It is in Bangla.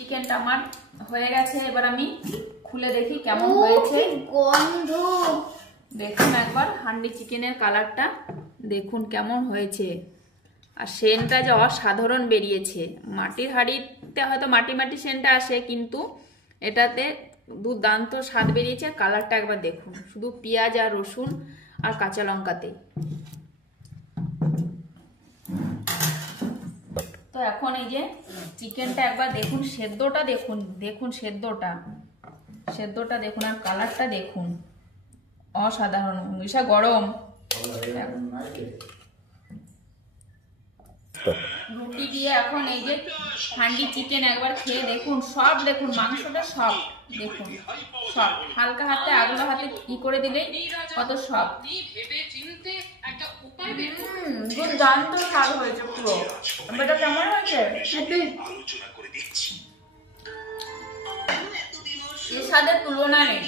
চিকেনটা আমার হয়ে গেছে, এবার আমি খুলে দেখি কেমন হয়েছে। গন্ধ দেখুন একবার হান্ডি চিকেনের কালারটা দেখুন কেমন হয়েছে, আর সেন্টটা যে অসাধারণ বেরিয়েছে। মাটির হাঁড়িতে হয়তো মাটি মাটি সেন্টটা আসে, কিন্তু এটাতে দুর্দান্ত স্বাদ বেরিয়েছে। কালারটা একবার দেখুন, শুধু পেঁয়াজ আর রসুন আর কাঁচা লঙ্কাতে। তো এখন এই যে চিকেনটা একবার দেখুন, সেদ্ধটা দেখুন, দেখুন সেদ্ধটা দেখুন, আর কালারটা দেখুন, অসাধারণ। মিশা গরম রুটি দিয়ে এখন এই যে হান্ডি চিকেন একবার খেয়ে দেখুন, সব দেখুন মাংসটা সব দেখুন, সব হালকা হাতে আগলা হাতে কি করে দিলেই কত সব। দুর্দান্ত স্বাদ হয়েছে পুরো। এটা কেমন হয়েছে? এর স্বাদের তুলনা নেই।